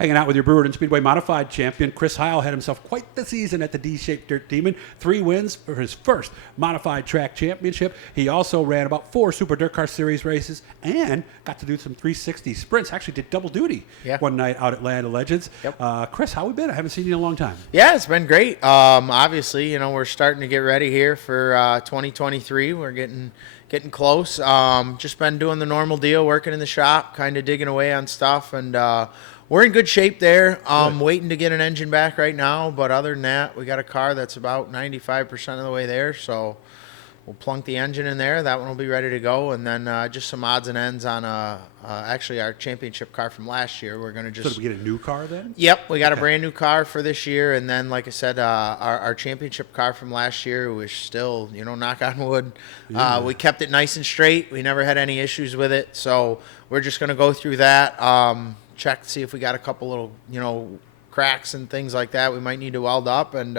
Hanging out with your Brewerton Speedway Modified champion, Chris Hile had himself quite the season at the D-shaped Dirt Demon. 3 wins for his first Modified Track Championship. He also ran about 4 Super Dirt Car Series races and got to do some 360 sprints. Actually did double duty one night out at Land of Legends. Chris, how we been? I haven't seen you in a long time. Yeah, it's been great. Obviously, we're starting to get ready here for 2023. We're getting close. Just been doing the normal deal, working in the shop, kind of digging away on stuff, and we're in good shape there. Waiting to get an engine back right now, but other than that, we got a car that's about 95% of the way there, so we'll plunk the engine in there. That one will be ready to go, and then just some odds and ends on actually our championship car from last year. We're going to just... So did we get a new car then? Yep, we got a brand new car for this year, and then, like I said, our championship car from last year was still, knock on wood. We kept it nice and straight. We never had any issues with it, so we're just going to go through that, check to see if we got a couple little, cracks and things like that we might need to weld up, and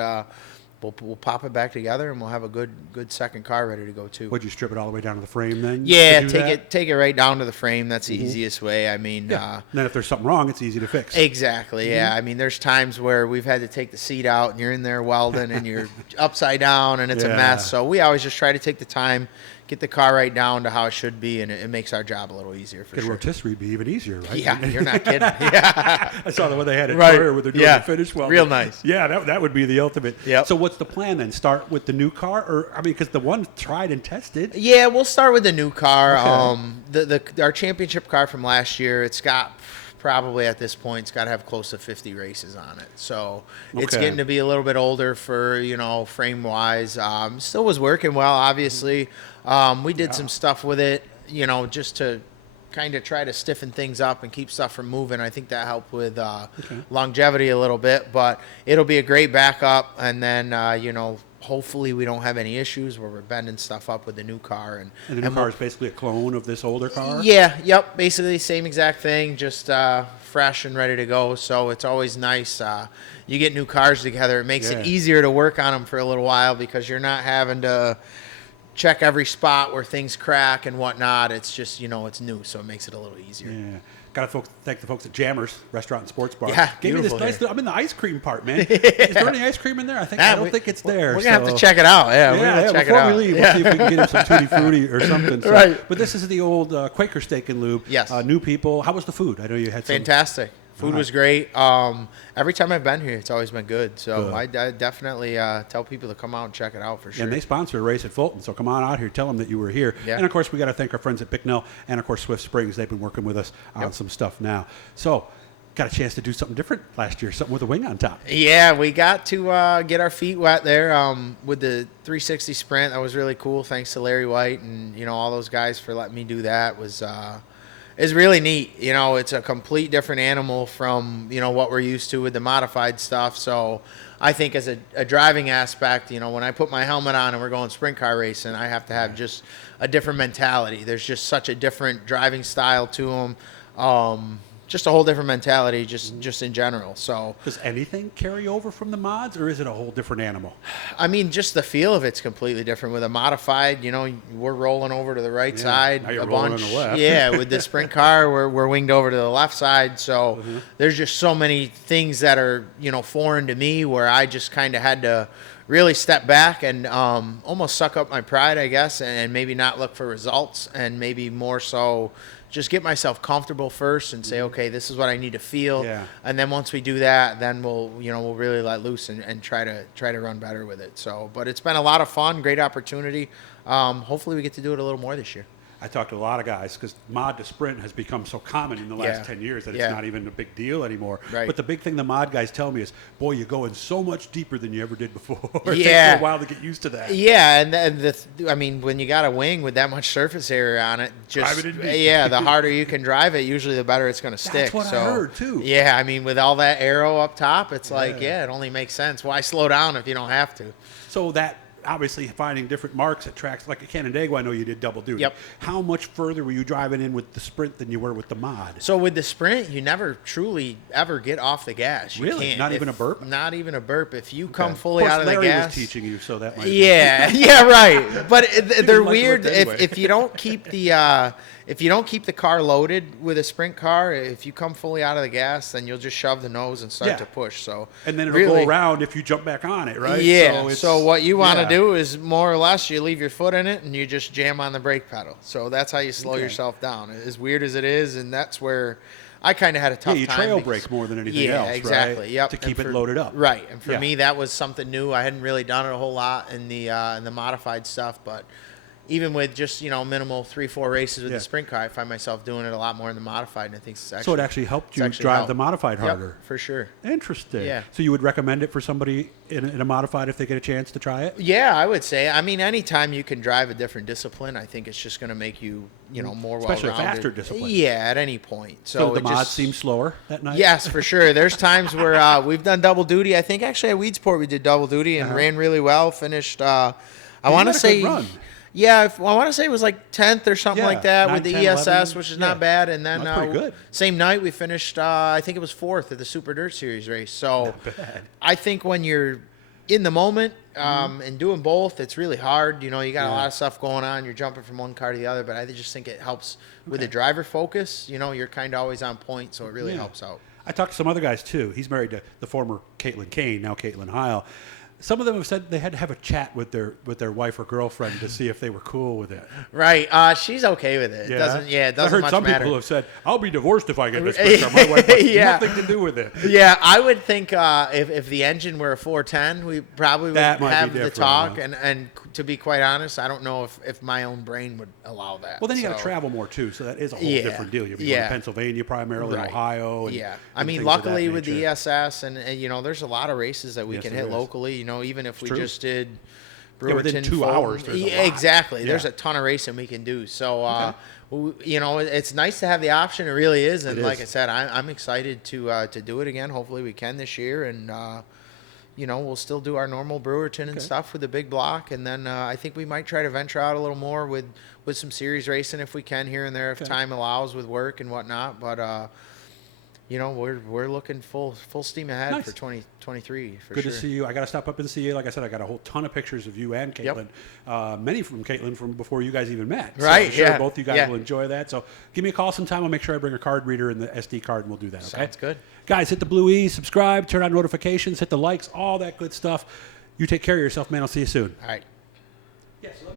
we'll pop it back together, and we'll have a good second car ready to go too. Would you strip it all the way down to the frame then? Yeah, take it right down to the frame. That's the easiest way. I mean, and then if there's something wrong, it's easy to fix. Exactly. Yeah. I mean, there's times where we've had to take the seat out, and you're in there welding, and you're upside down, and it's a mess. So we always just try to take the time, get the car right down to how it should be, and it makes our job a little easier for sure. Rotisserie be even easier, right? Yeah, you're not kidding. Yeah, I saw the one they had at Warrior where they're doing the finish welding. Real nice. Yeah, that would be the ultimate. Yep. So what's the plan then? Start with the new car, or because the one tried and tested. Yeah, we'll start with the new car. Okay. Our championship car from last year, it's got probably at this point it's got to have close to 50 races on it, so it's getting to be a little bit older for frame wise. Still was working well, obviously. We did some stuff with it, just to kind of try to stiffen things up and keep stuff from moving. I think that helped with longevity a little bit, but it'll be a great backup, and then hopefully we don't have any issues where we're bending stuff up with the new car. And the new car is basically a clone of this older car? Yeah, yep, basically same exact thing, just fresh and ready to go. So it's always nice. You get new cars together. It makes it easier to work on them for a little while because you're not having to check every spot where things crack and whatnot. It's just, it's new, so it makes it a little easier. Yeah. Got to thank the folks at Jammers Restaurant and Sports Bar. Yeah, gave me this nice. I'm in the ice cream part, man. Is there any ice cream in there? I don't think it's there. We're gonna have to check it out. Yeah, we're gonna check it out. Before we leave, we'll see if we can get him some tutti frutti or something. So, right. But this is the old Quaker Steak and Lube. Yes. New people. How was the food? I know you had some. Fantastic. Food was great. Every time I've been here, it's always been good. So I definitely tell people to come out and check it out for sure. And they sponsor a race at Fulton, so come on out here. Tell them that you were here. Yeah. And, of course, we got to thank our friends at Bicknell and, of course, Swift Springs. They've been working with us on some stuff now. So got a chance to do something different last year, something with a wing on top. Yeah, we got to get our feet wet there with the 360 Sprint. That was really cool. Thanks to Larry White and, all those guys for letting me do that. It's really neat. It's a complete different animal from, what we're used to with the modified stuff. So I think as a driving aspect, when I put my helmet on and we're going sprint car racing, I have to have just a different mentality. There's just such a different driving style to them. Just a whole different mentality just in general. So does anything carry over from the mods, or is it a whole different animal? I mean, just the feel of it's completely different. With a modified, we're rolling over to the right side now you're a rolling bunch. on the left. Yeah, with the sprint car, we're winged over to the left side. So there's just so many things that are foreign to me, where I just kind of had to really step back and almost suck up my pride, I guess, and maybe not look for results, and maybe more so just get myself comfortable first and say, okay, this is what I need to feel. Yeah. And then once we do that, then we'll really let loose and try to run better with it. So, but it's been a lot of fun, great opportunity. Hopefully we get to do it a little more this year. I talked to a lot of guys because mod to sprint has become so common in the last 10 years that it's not even a big deal anymore. Right. But the big thing the mod guys tell me is, boy, you're going so much deeper than you ever did before. It Yeah. takes a while to get used to that. Yeah, and when you got a wing with that much surface area on it, the harder you can drive it, usually the better it's going to stick. That's what I heard, too. Yeah, I mean, with all that aero up top, it's it only makes sense. Why slow down if you don't have to? So that obviously finding different marks at tracks like at Canandaigua. I know you did double duty. Yep. How much further were you driving in with the Sprint than you were with the mod? So with the Sprint, you never truly ever get off the gas. You Really? can't. Not even a burp? Not even a burp. If you come Okay. fully Of course, out of the Larry gas. was teaching you, so that might Yeah, yeah, right. But they're like to weird lift anyway. if you don't keep the car loaded with a Sprint car. If you come fully out of the gas, then you'll just shove the nose and start Yeah. to push. So and then it'll really, go around if you jump back on it, right? Yeah. it's- So what you want to yeah. do is more or less you leave your foot in it and you just jam on the brake pedal. So that's how you slow Okay. yourself down. As weird as it is, and that's where I kind of had a tough Yeah, you time. trail because- brake more than anything yeah, else, right? exactly. Yep. To keep And it loaded up. Right. And for Yeah. me, that was something new. I hadn't really done it a whole lot in the modified stuff, but even with just minimal 3-4 races with Yeah. the Sprint car, I find myself doing it a lot more in the modified, and I think it's actually So it actually helped you it's actually drive helped. the modified Yep, harder. for sure. Interesting. Yeah. So you would recommend it for somebody in a modified if they get a chance to try it? Yeah, I would say. I mean, anytime you can drive a different discipline, I think it's just going to make you, more Especially a well-rounded. faster discipline. Yeah, at any point. So the it mod just seems slower that night? Yes, for sure. There's times where we've done double duty. I think actually at Weedsport we did double duty and ran really well. Finished. I want to had a say. good run. Yeah, I want to say it was like 10th or something Yeah, like that 9, with the 10, ESS, 11, which is yeah. not bad. And then That's pretty good. same night we finished. I think it was 4th at the Super Dirt Series race. So bad. I think when you're in the moment and doing both, it's really hard. You got a lot of stuff going on. You're jumping from one car to the other, but I just think it helps with the driver focus. You're kind of always on point, so it really helps out. I talked to some other guys too. He's married to the former Caitlin Kane, now Caitlin Hile. Some of them have said they had to have a chat with their wife or girlfriend to see if they were cool with it. Right. She's okay with it. It doesn't I much heard some matter. people have said, "I'll be divorced if I get this sprint car." My wife has Yeah. nothing to do with it. Yeah, I would think if the engine were a 410, we probably would That might be have the different, talk. huh? And to be quite honest, I don't know if my own brain would allow that. Well, then you got to So, travel more too, so that is a whole Yeah. different deal. You'll be going Yeah. to Pennsylvania primarily, Right. Ohio. And, Yeah, I and mean, things of that luckily with the nature. ESS and there's a lot of races that we Yes, can there hit is. locally. Even if we true. just did Yeah, within Brewerton 2 Fulton. hours, there's a Yeah, lot. exactly. Yeah. There's a ton of racing we can do. So it's nice to have the option. It really is. And It like is. I said, I'm excited to do it again. Hopefully we can this year. And we'll still do our normal Brewerton and stuff with the big block. And then I think we might try to venture out a little more with some series racing if we can here and there, if time allows with work and whatnot. But we're looking full steam ahead Nice. for 2023 for Good sure. to see you. I got to stop up and see you. Like I said, I got a whole ton of pictures of you and Caitlin. Many from Caitlin from before you guys even met. So Right, I'm sure yeah, both you guys yeah. will enjoy that. So give me a call sometime. I'll make sure I bring a card reader and the SD card, and we'll do that. Okay. Sounds good. Guys, hit the blue E, subscribe, turn on notifications, hit the likes, all that good stuff. You take care of yourself, man. I'll see you soon. All right. Yes.